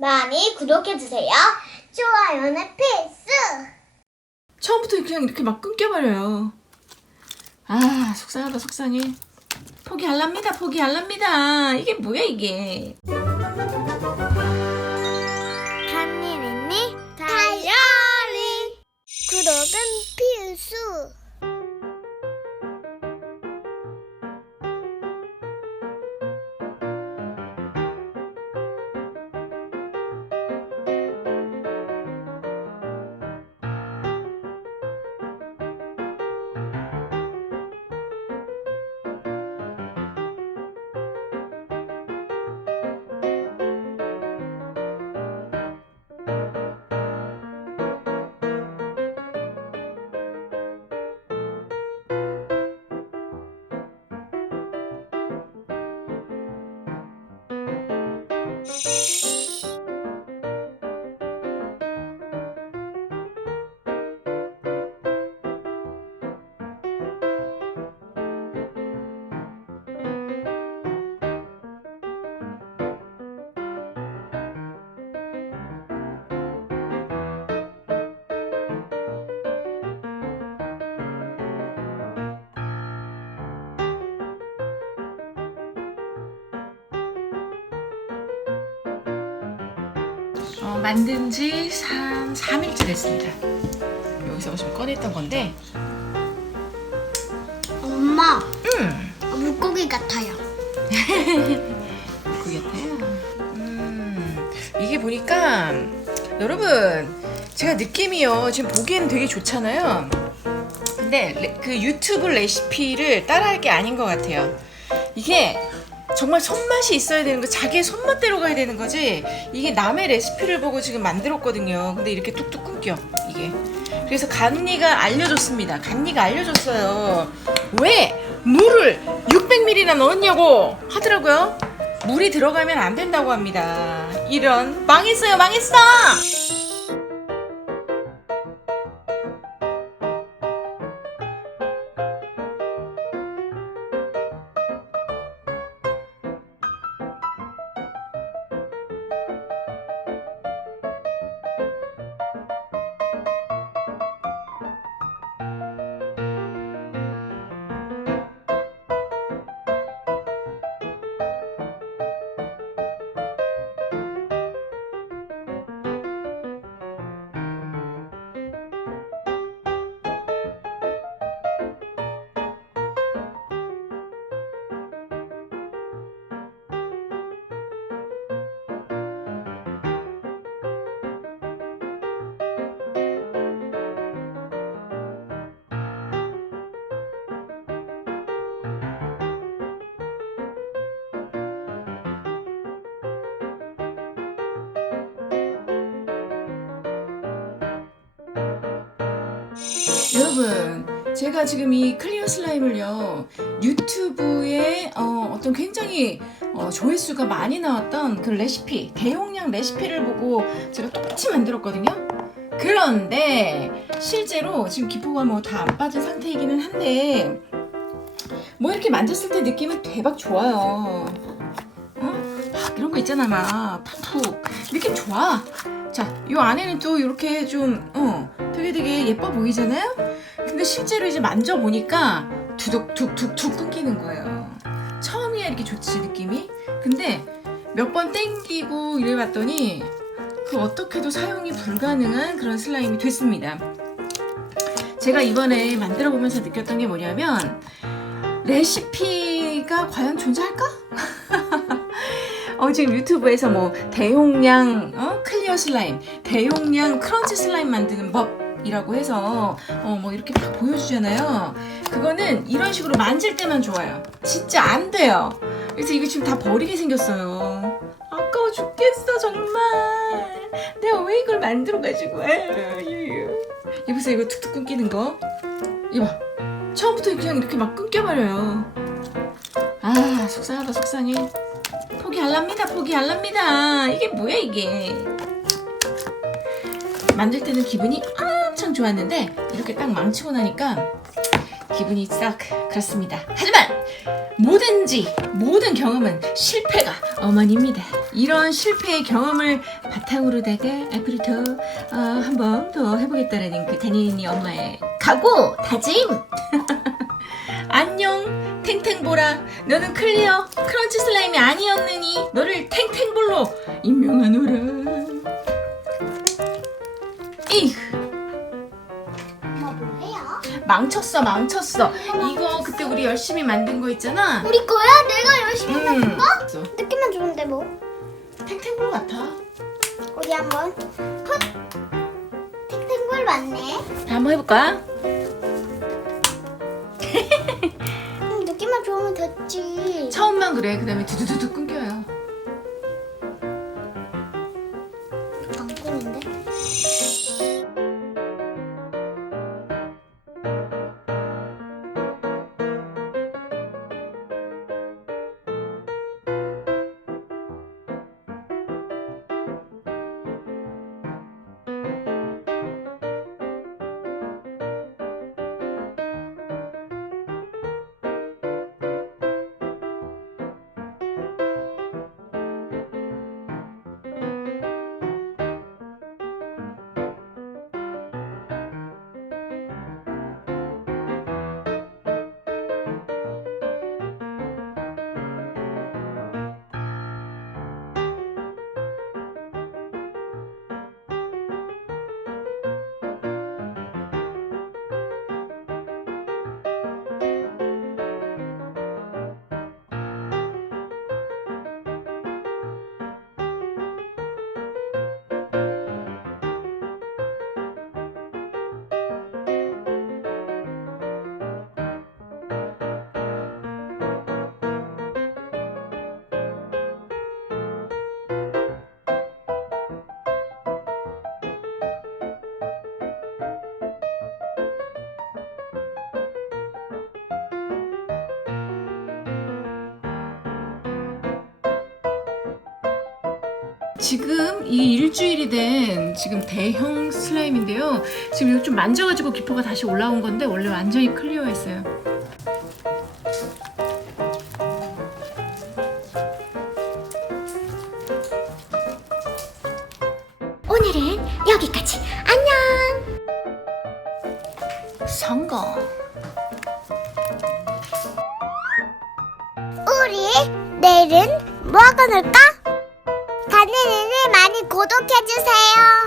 많이 구독해주세요. 좋아요는 필수! 처음부터 그냥 이렇게 막 끊겨버려요. 아, 속상하다, 속상해. 포기할랍니다, 포기할랍니다. 이게 뭐야, 이게. 어, 만든 지 3, 3일째 됐습니다. 여기서 좀 꺼냈던 건데, 엄마, 음, 물고기 같아요. 그게 같아요. 음, 이게 보니까, 여러분, 제가 느낌이요. 지금 보기에는 되게 좋잖아요. 근데 레- 그 유튜브 레시피를 따라할 게 아닌 것 같아요. 이게 정말 손맛이 있어야 되는 거, 자기의 손맛대로 가야 되는 거지. 이게 남의 레시피를 보고 지금 만들었거든요. 근데 이렇게 뚝뚝 끊겨, 이게. 그래서 간니가 알려줬습니다. 간니가 알려줬어요. 왜 물을 600ml나 넣었냐고 하더라고요. 물이 들어가면 안 된다고 합니다. 이런 망했어요, 망했어! 여러분, 제가 지금 이 클리어 슬라임을요 유튜브에 어, 떤 굉장히 어, 조회수가 많이 나왔던 그 레시피 대용량 레시피를 보고 제가 똑같이 만들었거든요. 그런데 실제로 지금 기포가 뭐 다 안 빠진 상태이기는 한데 뭐 이렇게 만졌을 때 느낌은 대박 좋아요. 어? 막 이런 거 있잖아 막 푹푹 느낌 좋아. 자, 이 안에는 또 이렇게 좀, 어, 되게 되게 예뻐 보이잖아요? 근데 실제로 이제 만져보니까 두둑툭툭툭 끊기는 거예요. 처음이야 이렇게 좋지, 느낌이. 근데 몇 번 땡기고 이래봤더니 그 어떻게도 사용이 불가능한 그런 슬라임이 됐습니다. 제가 이번에 만들어 보면서 느꼈던 게 뭐냐면 레시피가 과연 존재할까? 어, 지금 유튜브에서 뭐 대용량 어? 클리어 슬라임, 대용량 크런치 슬라임 만드는 법 이라고 해서 어, 뭐 이렇게 막 보여주잖아요. 그거는 이런 식으로 만질 때만 좋아요. 진짜 안 돼요. 그래서 이거 지금 다 버리게 생겼어요. 아까워 죽겠어 정말. 내가 왜 이걸 만들어가지고. 에휴. 여보세요 이거 툭툭 끊기는 거. 이봐. 처음부터 그냥 이렇게 막 끊겨버려요. 아 속상하다 속상해. 포기할랍니다 포기할랍니다 이게 뭐야 이게 만들 때는 기분이 엄청 엄청 좋았는데 이렇게 딱 망치고 나니까 기분이 싹 그렇습니다. 하지만 뭐든지 모든 경험은 실패가 어머니입니다. 이런 실패의 경험을 바탕으로다가 앞으로도 어, 한번 더 해보겠다라는 그 다니니 엄마의 각오 다짐. 안녕 탱탱보라 너는 클리어 크런치 슬라임이 아니었느니 너를 탱탱볼로 임명하노라. 이 엄마 뭐해요? 망쳤어 망쳤어 이거 그때 우리 열심히 만든 거 있잖아 우리 거야? 내가 열심히 음. 만든 거? 느낌만 좋은데 뭐? 탱탱볼 같아 우리 한번 풋 탱탱볼 맞네. 한번 해볼까? 음, 느낌만 좋으면 됐지. 처음만 그래 그 다음에 두두두두 끊겨요 지금 이 일주일이 된 지금 대형 슬라임인데요 지금 이거 좀 만져가지고 기포가 다시 올라온 건데 원래 완전히 클리어했어요 오늘은 여기까지. 안녕. 성공 우리 내일은 뭐 하고 놀까? 구독해주세요.